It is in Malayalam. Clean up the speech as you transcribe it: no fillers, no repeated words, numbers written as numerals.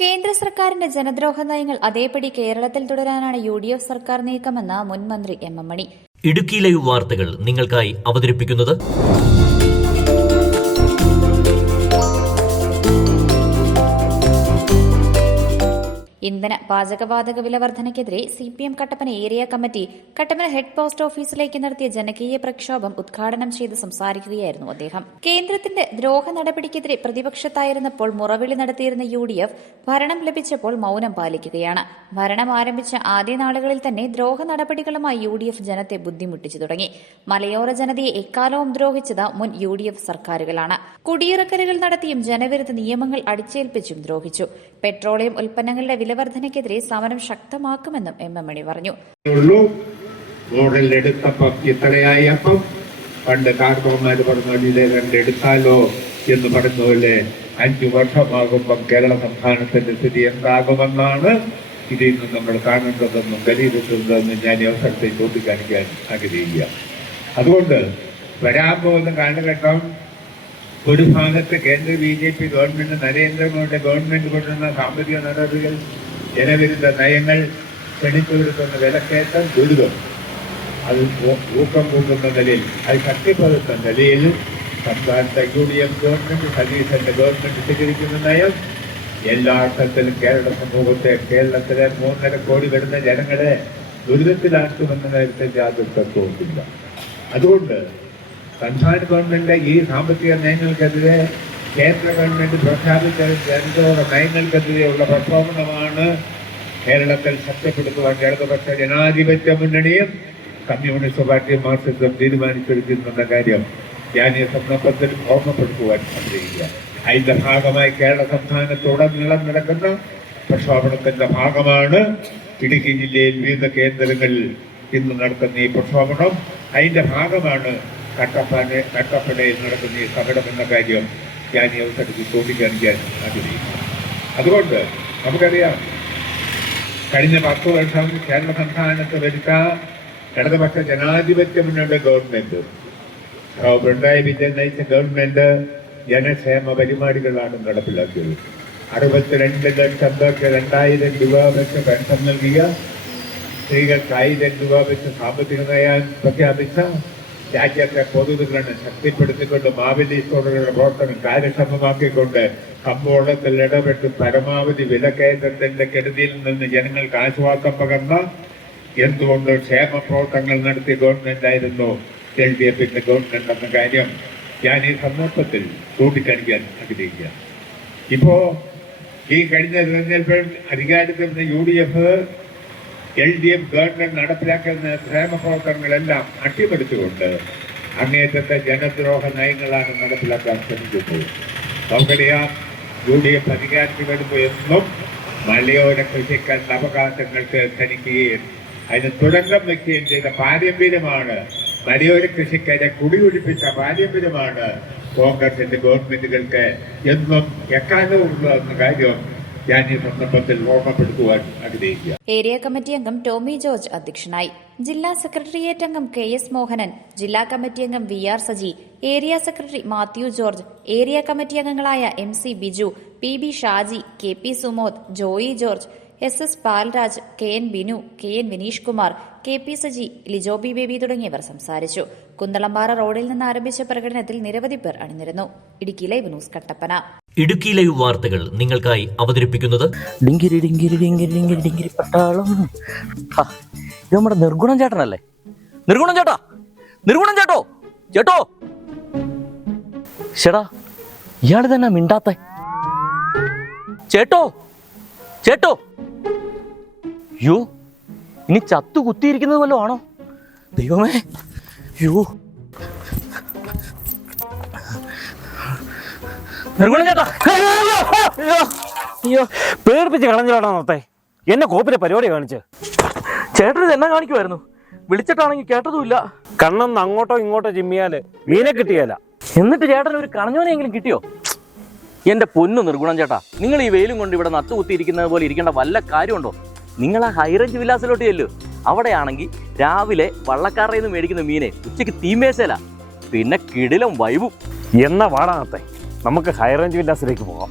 കേന്ദ്ര സർക്കാരിന്റെ ജനദ്രോഹ നയങ്ങൾ അതേപടി കേരളത്തിൽ തുടരാനാണ് UDF സർക്കാർ നീക്കമെന്ന് മുൻ മന്ത്രി എം മണി. ഇടുക്കി ലൈവ് വാർത്തകൾ നിങ്ങൾക്കായി അവതരിപ്പിക്കുന്നത് ഇന്ധന പാചകവാതക വില വർധനയ്ക്കെതിരെ CPM Kattappana area committee Kattappana head post ഓഫീസിലേക്ക് നടത്തിയ ജനകീയ പ്രക്ഷോഭം ഉദ്ഘാടനം ചെയ്ത് സംസാരിക്കുകയായിരുന്നു അദ്ദേഹം. കേന്ദ്രത്തിന്റെ ദ്രോഹ നടപടിക്കെതിരെ പ്രതിപക്ഷത്തായിരുന്നപ്പോൾ മുറവിളി നടത്തിയിരുന്ന UDF ഭരണം ലഭിച്ചപ്പോൾ മൌനം പാലിക്കുകയാണ്. ഭരണം ആരംഭിച്ച ആദ്യ നാളുകളിൽ തന്നെ ദ്രോഹ നടപടികളുമായി UDF ജനത്തെ ബുദ്ധിമുട്ടിച്ചു തുടങ്ങി. മലയോര ജനതയെ എക്കാലവും ദ്രോഹിച്ചത് മുൻ UDF സർക്കാരുകളാണ്. കുടിയിറക്കലുകൾ നടത്തിയും ജനവിരുദ്ധ നിയമങ്ങൾ അടിച്ചേൽപ്പിച്ചും ദ്രോഹിച്ചു. പെട്രോളിയം ഉൽപ്പന്നങ്ങളുടെ വിലവർധനയ്ക്കെതിരെ സമരം ശക്തമാക്കുമെന്നും എം മണി പറഞ്ഞു. ഇത്രയായപ്പം പണ്ട് കാർക്കോമാര് പറഞ്ഞ കണ്ടെടുത്താലോ എന്ന് പറഞ്ഞതുപോലെ 5 വർഷമാകുമ്പം കേരള സംസ്ഥാനത്തിന്റെ സ്ഥിതി എന്താകുമെന്നാണ് ഇതിൽ നിന്ന് നമ്മൾ കാണേണ്ടതെന്നും വിലയിരുത്തുന്നതെന്നും ഞാൻ ഈ അവസരത്തെ ചൂണ്ടിക്കാണിക്കാൻ ആഗ്രഹിക്കുക. അതുകൊണ്ട് വരാൻ പോകുന്ന കാലഘട്ടം ഒരു ഭാഗത്ത് കേന്ദ്ര BJP ഗവൺമെന്റ്, നരേന്ദ്രമോദിയുടെ ഗവൺമെന്റ് കൊണ്ടുവരുന്ന സാമ്പത്തിക നടപടികൾ, ജനവിരുദ്ധ നയങ്ങൾ, ക്ഷണിച്ചു വരുത്തുന്ന വിലക്കയറ്റം, ദുരിതം, അത് ഊക്കം കൂട്ടുന്ന നിലയിൽ, അത് ശക്തിപ്പെടുത്തുന്ന നിലയിൽ സംസ്ഥാനത്തെ UDF ഗവൺമെന്റ്, സതീശന്റെ ഗവൺമെന്റ് സ്വീകരിക്കുന്ന നയം എല്ലാ അർത്ഥത്തിലും കേരള സമൂഹത്തെ, കേരളത്തിലെ 3.5 കോടി വരുന്ന ജനങ്ങളെ ദുരിതത്തിലാക്കുമെന്ന കാര്യത്തിൽ യാതൊരു തത്വവുമില്ല. അതുകൊണ്ട് സംസ്ഥാന ഗവൺമെന്റ് ഈ സാമ്പത്തിക നയങ്ങൾക്കെതിരെ കേന്ദ്ര ഗവൺമെന്റ് പ്രഖ്യാപിച്ച ജനദ്രോഹ നയങ്ങൾക്കെതിരെയുള്ള പ്രക്ഷോഭമാണ് കേരളത്തിൽ ശക്തിപ്പെടുത്തുവാൻ ഇടതുപക്ഷ ജനാധിപത്യ മുന്നണിയും കമ്മ്യൂണിസ്റ്റ് പാർട്ടിയും മാർക്സിസ്റ്റും തീരുമാനിച്ചെടുക്കുന്ന കാര്യം ഞാൻ ഈ സന്ദർഭത്തിൽ ഓർമ്മപ്പെടുത്തുവാൻ ആഗ്രഹിക്കുക. അതിന്റെ ഭാഗമായി കേരള സംസ്ഥാനത്തുടനീളം നടക്കുന്ന പ്രക്ഷോഭണത്തിന്റെ ഭാഗമാണ് ഇടുക്കി ജില്ലയിൽ വിവിധ കേന്ദ്രങ്ങളിൽ ഇന്ന് നടക്കുന്ന ഈ പ്രക്ഷോഭണം. അതിന്റെ ഭാഗമാണ് കട്ടപ്പനയിൽ നടക്കുന്ന ഈ സമരം എന്ന കാര്യം ഞാൻ ഈ അവസരത്തിൽ ചൂണ്ടിക്കാണിക്കാൻ ആഗ്രഹിക്കുന്നു. അതുകൊണ്ട് നമുക്കറിയാം, കഴിഞ്ഞ 10 വർഷം കേരള സംസ്ഥാനത്ത് വരുത്ത ഇടതുപക്ഷ ജനാധിപത്യ മുന്നണിയുടെ ഗവൺമെന്റ്, പിണറായി വിജയൻ നയിച്ച ഗവൺമെന്റ് ജനക്ഷേമ പരിപാടികളാണ് നടപ്പിലാക്കിയത്. 62 ലക്ഷം പേർക്ക് 2000 രൂപ വെച്ച് പെൻഷൻ നൽകിയ, സ്ത്രീകൾക്ക് 1000 രൂപ വെച്ച് സാമ്പത്തിക നയം പ്രഖ്യാപിച്ച, രാജ്യത്തെ പൊതുവിതരണം ശക്തിപ്പെടുത്തിക്കൊണ്ട് മാവേലി സ്റ്റോറുകളുടെ പ്രവർത്തനം കാര്യക്ഷമമാക്കിക്കൊണ്ട് കമ്പോളത്തിൽ ഇടപെട്ട് പരമാവധി വിലക്കയറ്റത്തിന്റെ കെടുതിയിൽ നിന്ന് ജനങ്ങൾക്ക് ആശ്വാസം പകർന്ന എന്തുകൊണ്ട് ക്ഷേമ പ്രവർത്തനങ്ങൾ നടത്തിയ ഗവൺമെന്റ് ആയിരുന്നു LDFന്റെ ഗവൺമെന്റ് എന്ന കാര്യം ഞാൻ ഈ സന്ദർഭത്തിൽ ചൂണ്ടിക്കാണിക്കാൻ ആഗ്രഹിക്കുക. ഇപ്പോ ഈ കഴിഞ്ഞ തെരഞ്ഞെടുപ്പിൽ അധികാരത്തിൽ UDF LDF ഗവൺമെന്റ് നടപ്പിലാക്കുന്ന ക്ഷേമ പ്രവർത്തനങ്ങളെല്ലാം അട്ടിമറിച്ചുകൊണ്ട് അങ്ങേറ്റത്തെ ജനദ്രോഹ നയങ്ങളാണ് നടപ്പിലാക്കാൻ ശ്രമിക്കുന്നത്. നമുക്കറിയാം, UDF അധികാരത്തിൽ വരുമ്പോൾ എന്നും മലയോര കൃഷിക്കാരുടെ അവകാശങ്ങൾക്ക് ക്ഷണിക്കുകയും അതിന് തുടക്കം വയ്ക്കുകയും ചെയ്ത പാരമ്പര്യമാണ്, മലയോര കൃഷിക്കാരെ കുടിയൊഴിപ്പിച്ച പാരമ്പര്യമാണ് കോൺഗ്രസിന്റെ ഗവൺമെന്റുകൾക്ക് എന്നും എക്കാലവും ഉള്ളതെന്ന കാര്യം ഞാൻ ഈ സന്ദർഭത്തിൽ ഓർമ്മപ്പെടുത്തുവാൻ ആഗ്രഹിക്കുക. ഏരിയ കമ്മിറ്റി അംഗം ടോമി ജോർജ് അധ്യക്ഷനായി. ജില്ലാ സെക്രട്ടേറിയറ്റ് അംഗം KS മോഹനൻ, ജില്ലാ കമ്മിറ്റി അംഗം VR Saji, area secretary Mathew George, area committee അംഗങ്ങളായ MC Biju, PB Shaji, KP Sumod, Joy George, SS Palraj, KN Binu, KN Vineesh Kumar, KP Saji, Lijobi baby തുടങ്ങിയവർ സംസാരിച്ചു. കുന്തളംപാറ റോഡിൽ നിന്ന് ആരംഭിച്ച പ്രകടനത്തിൽ നിരവധി പേർ അണിനിരന്നു. Idukki live news Kattappana. Idukki live വാർത്തകൾ നിങ്ങൾക്കായി അവതരിപ്പിക്കുന്നത് പട്ടാളം. ഇത് നമ്മുടെ നിർഗുണം ചേട്ടനല്ലേ? നിർഗുണം ചേട്ടാ, നിർഗുണം ചേട്ടോ, ചേട്ടോ, ചേട്ടാ, ഇയാള് തന്നെ മിണ്ടാത്ത ചേട്ടോ, ചേട്ടോ. യോ, ഇനി ചത്തു കുത്തിയിരിക്കുന്നത് വല്ലതും ആണോ? ദൈവമേ, യോ. പേടിപ്പിച്ച് കളഞ്ഞിലാണോ നോത്തെ? എന്നെ കോപ്പിലെ പരിപാടി കാണിച്ച് ചേട്ടന് എന്നെ കാണിക്കുമായിരുന്നു. വിളിച്ചിട്ടാണെങ്കിൽ കേട്ടതുമില്ല. കണ്ണെന്ന് അങ്ങോട്ടോ ഇങ്ങോട്ടോ ചിമ്മിയാല് മീനെ കിട്ടിയല്ല. എന്നിട്ട് ചേട്ടൻ ഒരു കണഞ്ഞോനെങ്കിലും കിട്ടിയോ? എന്റെ പൊന്നു നിർഗുണം ചേട്ടാ, നിങ്ങൾ ഈ വെയിലും കൊണ്ട് ഇവിടെ നട്ടുകുത്തിയിരിക്കുന്നത് പോലെ ഇരിക്കേണ്ട വല്ല കാര്യമുണ്ടോ? നിങ്ങൾ ആ ഹൈറേഞ്ച് വിലാസിലോട്ട് ചെല്ലു. അവിടെയാണെങ്കിൽ രാവിലെ വള്ളക്കാരുടെ നിന്ന് മേടിക്കുന്ന മീനെ ഉച്ചയ്ക്ക് തീമേശല, പിന്നെ കിടിലം വൈബും. എന്ന വാടാനത്തെ നമുക്ക് ഹൈറേഞ്ച് വില്ലാസിലേക്ക് പോകാം.